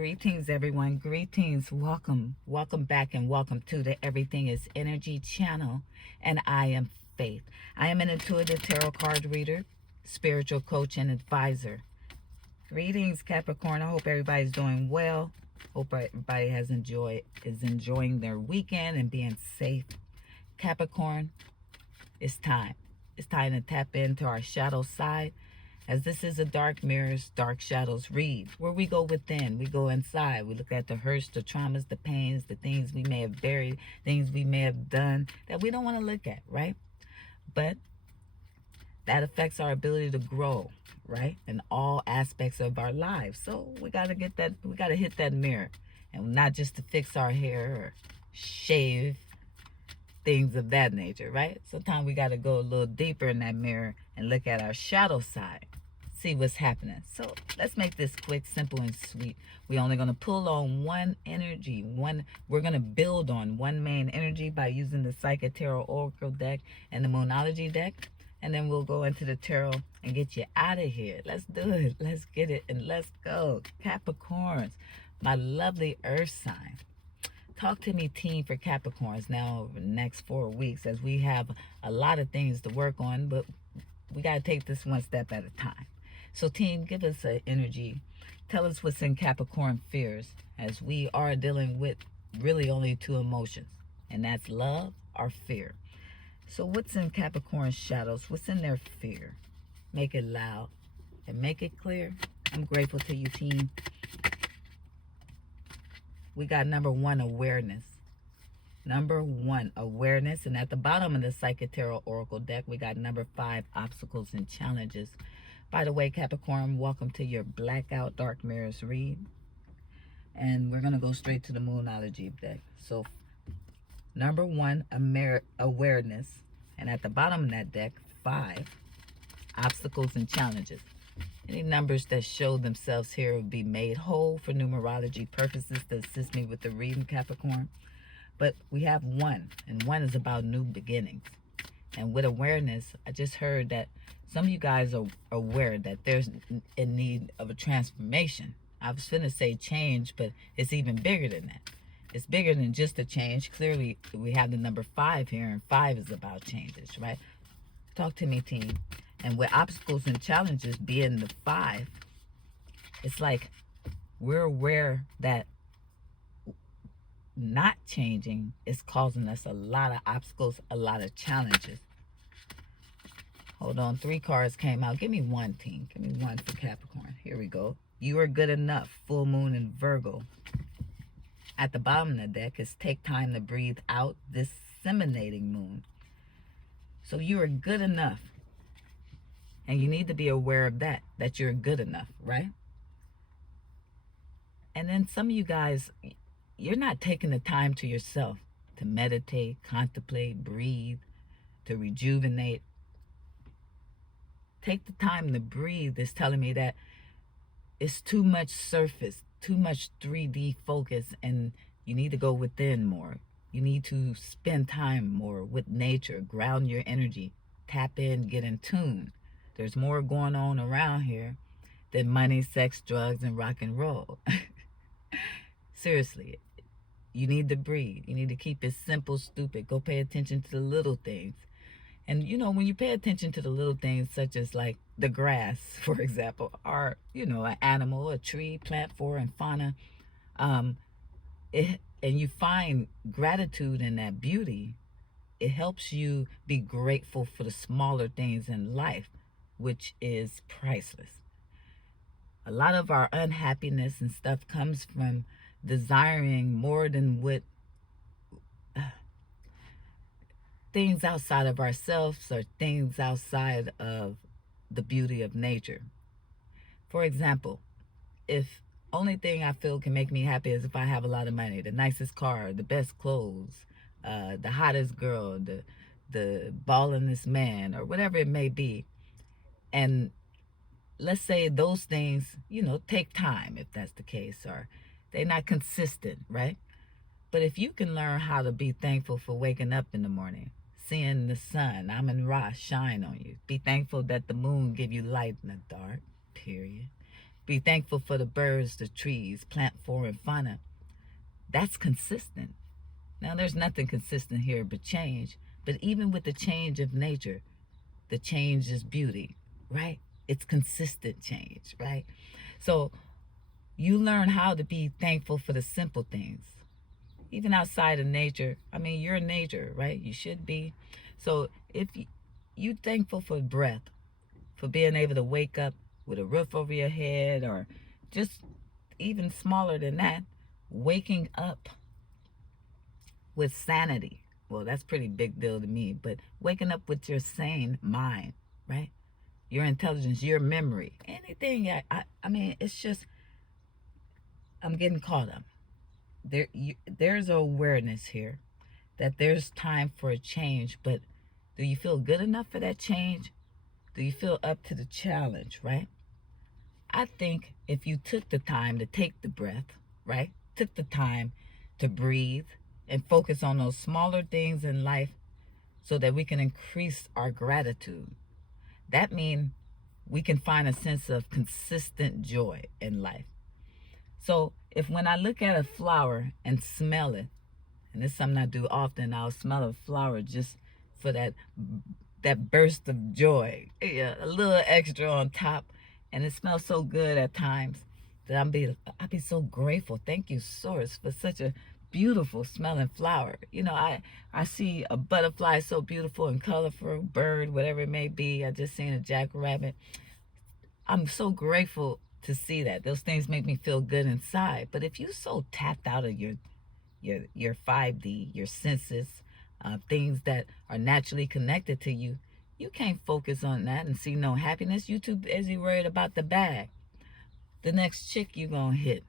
Greetings, everyone. Greetings. Welcome back, and welcome to the Everything is Energy channel. And I am Faith. I am an intuitive tarot card reader, spiritual coach, and advisor. Greetings, Capricorn. I hope everybody's doing well. Hope everybody is enjoying their weekend and being safe. Capricorn, it's time. It's time to tap into our shadow side, as this is a dark mirrors, dark shadows read, where we go within, we go inside, we look at the hurts, the traumas, the pains, the things we may have buried, things we may have done that we don't want to look at, right? But that affects our ability to grow, right? In all aspects of our lives. So we got to hit that mirror, and not just to fix our hair or shave, things of that nature, right? Sometimes we got to go a little deeper in that mirror and look at our shadow side, see what's happening. So let's make this quick, simple, and sweet. We're only going to pull on one energy. We're going to build on one main energy by using the Psychic Tarot Oracle deck and the Moonology deck. And then we'll go into the tarot and get you out of here. Let's do it. Let's get it, and let's go. Capricorns, my lovely earth sign. Talk to me, team, for Capricorns now over the next 4 weeks, as we have a lot of things to work on, but we got to take this one step at a time. So, team, give us an energy. Tell us what's in Capricorn fears, as we are dealing with really only two emotions, and that's love or fear. So what's in Capricorn shadows? What's in their fear? Make it loud and make it clear. I'm grateful to you, team. We got number one, awareness. Number one, awareness. And at the bottom of the Psychic Tarot Oracle deck, we got number 5, obstacles and challenges. By the way, Capricorn, welcome to your Blackout Dark Mirrors read. And we're going to go straight to the Moonology deck. So number one, awareness. And at the bottom of that deck, 5, obstacles and challenges. Any numbers that show themselves here will be made whole for numerology purposes to assist me with the reading, Capricorn. But we have 1, and 1 is about new beginnings. And with awareness, I just heard that some of you guys are aware that there's in need of a transformation. I was going to say change, but it's even bigger than that. It's bigger than just a change. Clearly, we have the number 5 here, and 5 is about changes, right? Talk to me, team. And with obstacles and challenges being the 5, it's like we're aware that not changing is causing us a lot of obstacles, a lot of challenges. Hold on, 3 cards came out. Give me 1, team. Give me 1 for Capricorn. Here we go. You are good enough. Full moon in Virgo. At the bottom of the deck is take time to breathe out, disseminating moon. So you are good enough. And you need to be aware of that you're good enough, right? And then some of you guys, you're not taking the time to yourself to meditate, contemplate, breathe, to rejuvenate. Take the time to breathe is telling me that it's too much surface, too much 3D focus, and you need to go within more. You need to spend time more with nature, ground your energy, tap in, get in tune. There's more going on around here than money, sex, drugs, and rock and roll. Seriously, you need to breathe. You need to keep it simple, stupid. Go pay attention to the little things. And, you know, when you pay attention to the little things, such as like the grass, for example, or, you know, an animal, a tree, plant, flora, and fauna, and you find gratitude in that beauty, it helps you be grateful for the smaller things in life, which is priceless. A lot of our unhappiness and stuff comes from desiring more than what things outside of ourselves or things outside of the beauty of nature. For example, if only thing I feel can make me happy is if I have a lot of money, the nicest car, the best clothes, the hottest girl, the ballingest man, or whatever it may be. And let's say those things, you know, take time, if that's the case, or they're not consistent, right? But if you can learn how to be thankful for waking up in the morning, seeing the sun, Amun Ra, shine on you. Be thankful that the moon give you light in the dark, period. Be thankful for the birds, the trees, plant, flora, and fauna. That's consistent. Now, there's nothing consistent here but change. But even with the change of nature, the change is beauty, right? It's consistent change, right? So you learn how to be thankful for the simple things. Even outside of nature, I mean, you're nature, right? You should be. So if you thankful for breath, for being able to wake up with a roof over your head, or just even smaller than that, waking up with sanity. Well, that's pretty big deal to me, but waking up with your sane mind, right? Your intelligence, your memory, anything. I mean, it's just, I'm getting caught up. There's awareness here that there's time for a change, but do you feel good enough for that change? Do you feel up to the challenge, right? I think if you took the time to take the breath, right? Took the time to breathe and focus on those smaller things in life so that we can increase our gratitude. That means we can find a sense of consistent joy in life. So if when I look at a flower and smell it, and this is something I do often, I'll smell a flower just for that burst of joy, yeah, a little extra on top, and it smells so good at times that I'll be so grateful. Thank you, Source, for such a beautiful smelling flower. You know, I see a butterfly so beautiful and colorful, bird, whatever it may be. I just seen a jackrabbit. I'm so grateful to see that. Those things make me feel good inside. But if you're so tapped out of your 5D, your senses, things that are naturally connected to you, you can't focus on that and see no happiness. You too busy worried about the bag, the next chick you gonna hit,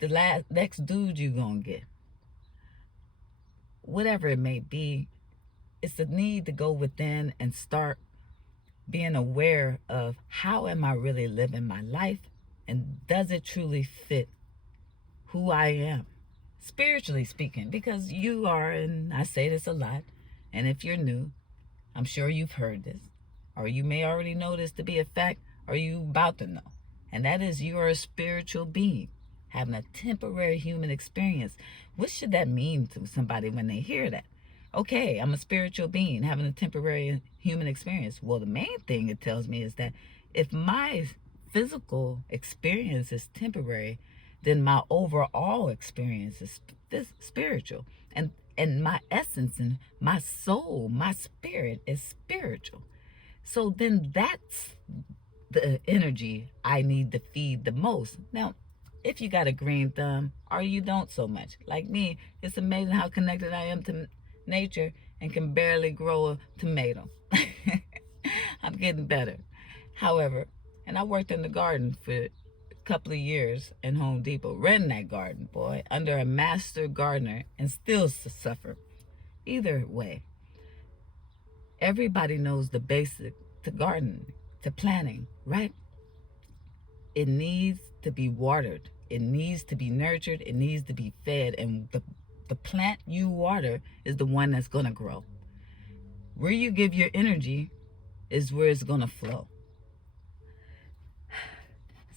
the next dude you gonna get, whatever it may be. It's the need to go within and start being aware of, how am I really living my life, and does it truly fit who I am, spiritually speaking? Because you are, and I say this a lot, and if you're new, I'm sure you've heard this, or you may already know this to be a fact, or you about to know. And that is, you are a spiritual being having a temporary human experience. What should that mean to somebody when they hear that? Okay, I'm a spiritual being having a temporary human experience. Well, the main thing it tells me is that if my physical experience is temporary, then my overall experience is spiritual. And my essence and my soul, my spirit is spiritual. So then that's the energy I need to feed the most. Now, if you got a green thumb or you don't so much, like me, it's amazing how connected I am to nature and can barely grow a tomato. I'm getting better. However, and I worked in the garden for a couple of years in Home Depot, ran that garden, boy, under a master gardener, and still suffer. Either way, everybody knows the basic to gardening, to planting, right? It needs to be watered. It needs to be nurtured. It needs to be fed. And the plant you water is the one that's going to grow. Where you give your energy is where it's going to flow.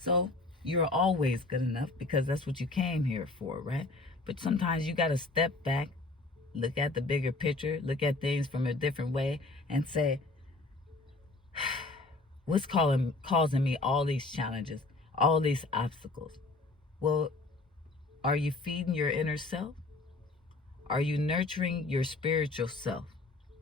So you're always good enough because that's what you came here for, right? But sometimes you got to step back, look at the bigger picture, look at things from a different way, and say, what's causing me all these challenges, all these obstacles? Well, are you feeding your inner self? Are you nurturing your spiritual self?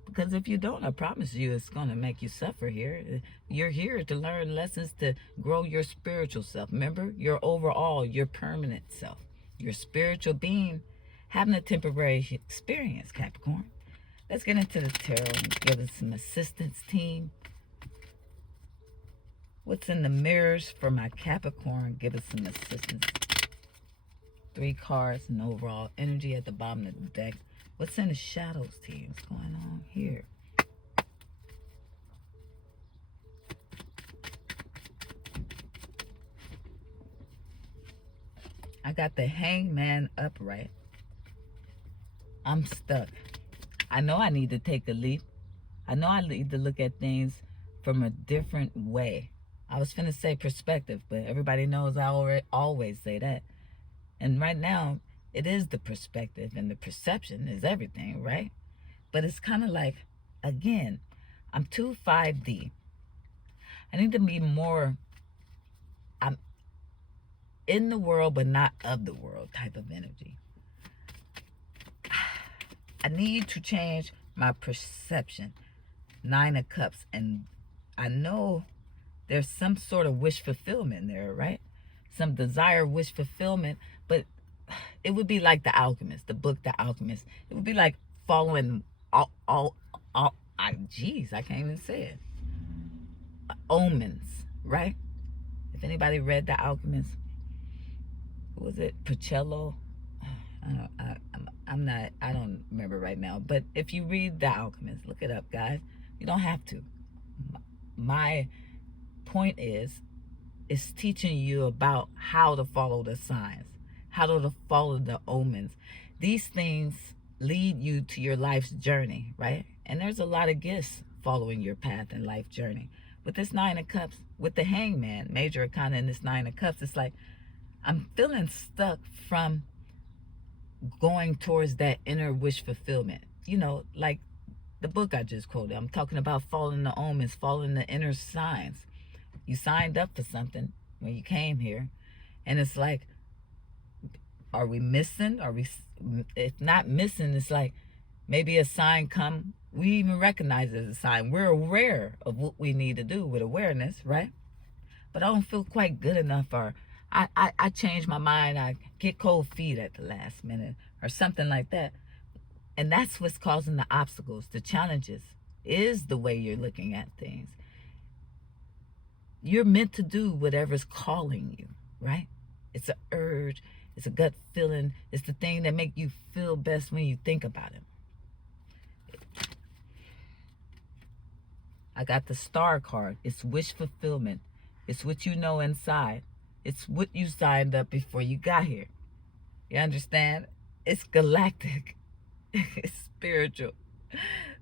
Because if you don't, I promise you it's going to make you suffer here. You're here to learn lessons to grow your spiritual self. Remember, your overall, your permanent self, your spiritual being having a temporary experience, Capricorn. Let's get into the tarot and give us some assistance, team. What's in the mirrors for my Capricorn? Give us some assistance. 3 cards and overall energy at the bottom of the deck. What's in the shadows, team? What's going on here? I got the Hangman upright. I'm stuck. I know I need to take a leap. I know I need to look at things from a different way. I was finna say perspective, but everybody knows I always say that. And right now, it is the perspective, and the perception is everything, right? But it's kind of like, again, I'm too 5D. I need to be more, I'm in the world, but not of the world type of energy. I need to change my perception. 9 of Cups. And I know there's some sort of wish fulfillment there, right? Some desire, wish fulfillment. But it would be like The Alchemist, the book The Alchemist. It would be like following I can't even say it. Omens, right? If anybody read The Alchemist, what was it? Pacello? I don't remember right now. But if you read The Alchemist, look it up, guys. You don't have to. My point is, it's teaching you about how to follow the signs, how to follow the omens. These things lead you to your life's journey, right? And there's a lot of gifts following your path and life journey. With this 9 of Cups, with the Hangman, major arcana in this 9 of Cups, it's like I'm feeling stuck from going towards that inner wish fulfillment. You know, like the book I just quoted. I'm talking about following the omens, following the inner signs. You signed up for something when you came here, and it's like, are we missing? Are we, if not missing, it's like maybe a sign come, we even recognize it as a sign. We're aware of what we need to do with awareness, right? But I don't feel quite good enough, or I change my mind, I get cold feet at the last minute or something like that. And that's what's causing the obstacles, the challenges, is the way you're looking at things. You're meant to do whatever's calling you, right? It's an urge, it's a gut feeling, it's the thing that makes you feel best when you think about it. I got the Star card. It's wish fulfillment. It's what you know inside. It's what you signed up before you got here. You understand? It's galactic. It's spiritual.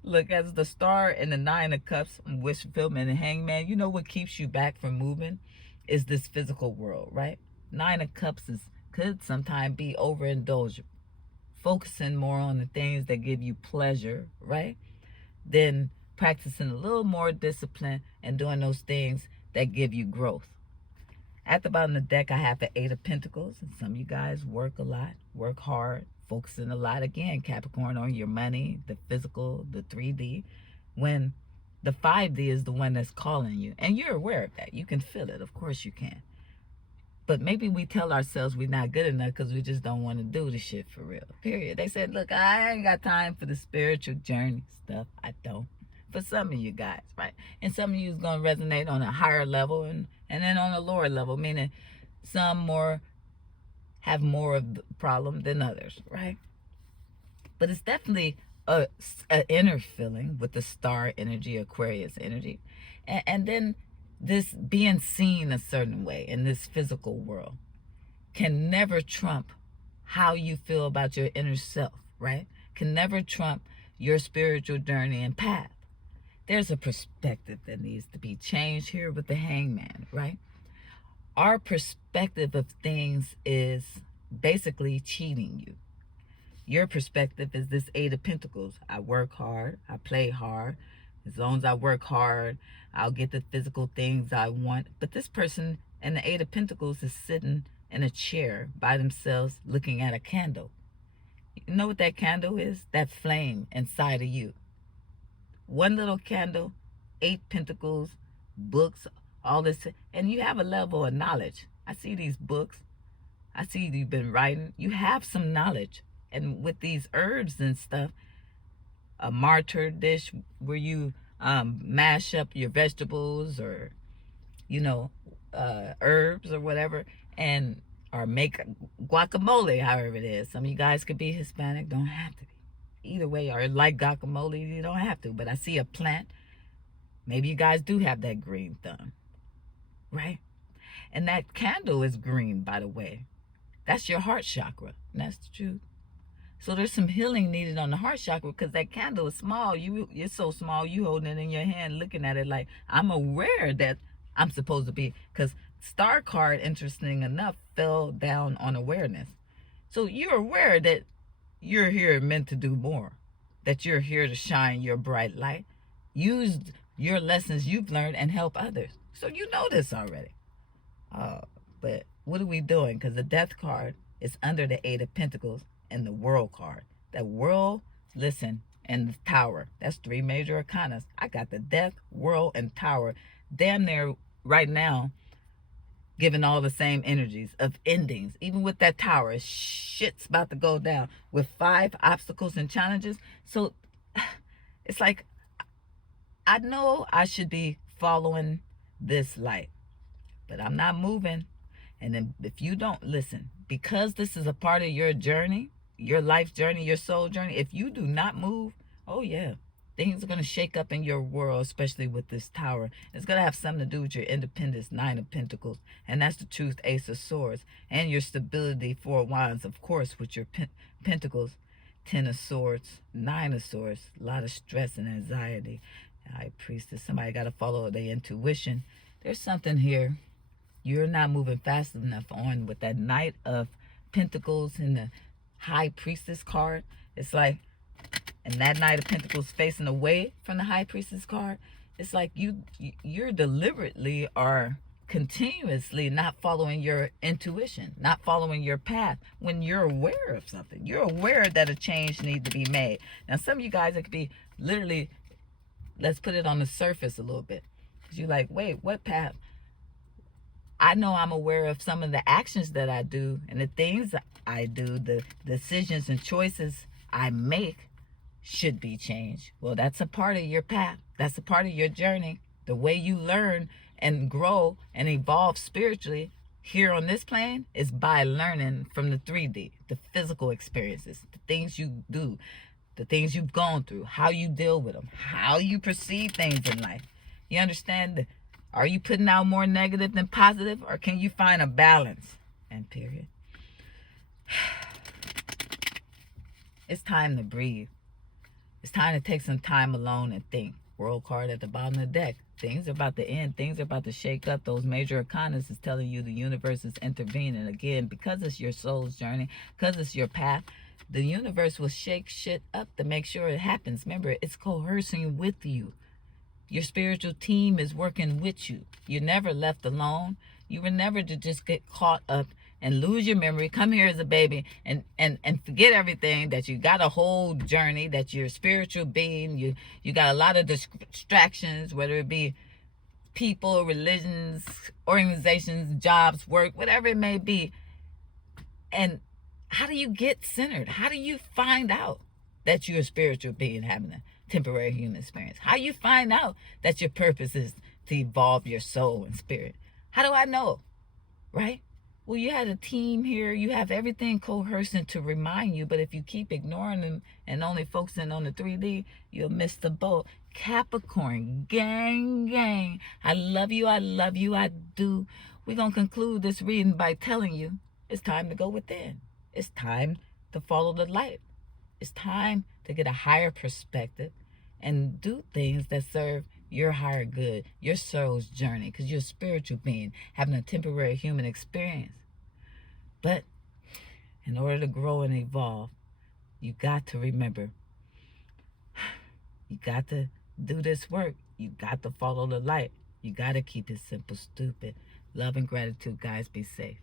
Look, as the Star and the 9 of Cups, wish fulfillment, and Hangman, you know what keeps you back from moving is this physical world, right? 9 of Cups could sometimes be overindulgent, focusing more on the things that give you pleasure, right? Then practicing a little more discipline and doing those things that give you growth. At the bottom of the deck, I have the 8 of Pentacles. And some of you guys work a lot, work hard, focusing a lot. Again, Capricorn, on your money, the physical, the 3D. When the 5D is the one that's calling you. And you're aware of that. You can feel it. Of course you can. But maybe we tell ourselves we're not good enough because we just don't want to do the shit for real. Period. They said, look, I ain't got time for the spiritual journey stuff. I don't. For some of you guys, right? And some of you is going to resonate on a higher level and then on a lower level, meaning some more have more of the problem than others, right? But it's definitely a inner feeling with the Star energy, Aquarius energy. And then this being seen a certain way in this physical world can never trump how you feel about your inner self, right? Can never trump your spiritual journey and path. There's a perspective that needs to be changed here with the Hangman, right? Our perspective of things is basically cheating you. Your perspective is this 8 of Pentacles. I work hard, I play hard. As long as I work hard, I'll get the physical things I want. But this person in the 8 of Pentacles is sitting in a chair by themselves looking at a candle. You know what that candle is? That flame inside of you. One little candle, 8 Pentacles, books, all this. And you have a level of knowledge. I see these books. I see you've been writing. You have some knowledge. And with these herbs and stuff, a martyr dish where you mash up your vegetables or, you know, herbs or whatever, and or make guacamole, however it is. Some of you guys could be Hispanic, don't have to be. Either way, or like guacamole, you don't have to. But I see a plant. Maybe you guys do have that green thumb, right? And that candle is green, by the way. That's your heart chakra. And that's the truth. So there's some healing needed on the heart chakra because that candle is small. You're so small, you holding it in your hand, looking at it like, I'm aware that I'm supposed to be. Because star card, interesting enough, fell down on awareness. So you're aware that you're here meant to do more, that you're here to shine your bright light, use your lessons you've learned and help others. So you know this already. But what are we doing? Because the death card is under the Eight of Pentacles and the World card. That World, listen, and the Tower. That's three major arcanas. I got the Death, World, and Tower. Damn near right now giving all the same energies of endings. Even with that Tower, shit's about to go down with 5 obstacles and challenges. So it's like, I know I should be following this light, but I'm not moving. And then if you don't listen, because this is a part of your journey, your life journey, your soul journey, if you do not move, oh yeah, things are going to shake up in your world, especially with this Tower. It's going to have something to do with your independence, 9 of Pentacles, and that's the truth, Ace of Swords, and your stability, 4 of Wands, of course, with your Pentacles, 10 of Swords, 9 of Swords, a lot of stress and anxiety. High Priestess, somebody got to follow their intuition. There's something here. You're not moving fast enough on with that Knight of Pentacles and the High Priestess card. It's like, and that Knight of Pentacles facing away from the High Priestess card. It's like you're deliberately or continuously not following your intuition, not following your path when you're aware of something. You're aware that a change needs to be made. Now, some of you guys, it could be literally, let's put it on the surface a little bit. Because you're like, wait, what path? I know I'm aware of some of the actions that I do and the things I do, the decisions and choices I make should be changed. Well, that's a part of your path. That's a part of your journey. The way you learn and grow and evolve spiritually here on this plane is by learning from the 3D, the physical experiences, the things you do, the things you've gone through, how you deal with them, how you perceive things in life. You understand? Are you putting out more negative than positive, or can you find a balance? And period. It's time to breathe. It's time to take some time alone and think. World card at the bottom of the deck. Things are about to end. Things are about to shake up. Those major arcanas is telling you the universe is intervening. Again, because it's your soul's journey, because it's your path, the universe will shake shit up to make sure it happens. Remember, it's coercing with you. Your spiritual team is working with you. You're never left alone. You were never to just get caught up and lose your memory, come here as a baby and forget everything, that you got a whole journey, that you're a spiritual being. You got a lot of distractions, whether it be people, religions, organizations, jobs, work, whatever it may be. And how do you get centered? How do you find out that you're a spiritual being having a temporary human experience? How you find out that your purpose is to evolve your soul and spirit? How do I know? Right? Well, you had a team here. You have everything coercing to remind you. But if you keep ignoring them and only focusing on the 3D, you'll miss the boat. Capricorn, gang, gang. I love you. I love you. I do. We're going to conclude this reading by telling you it's time to go within. It's time to follow the light. It's time to get a higher perspective and do things that serve your higher good, your soul's journey, because you're a spiritual being having a temporary human experience. But in order to grow and evolve, you got to remember, you got to do this work. You got to follow the light. You got to keep it simple, stupid. Love and gratitude, guys. Be safe.